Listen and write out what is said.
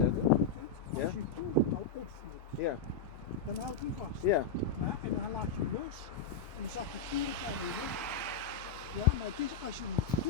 zetten? Als Ja? je voertuig opvoert, Ja. dan houdt hij vast. Ja. En dan laat je los en dan zakt het voertuig weer op. Ja, maar het is als je hem goed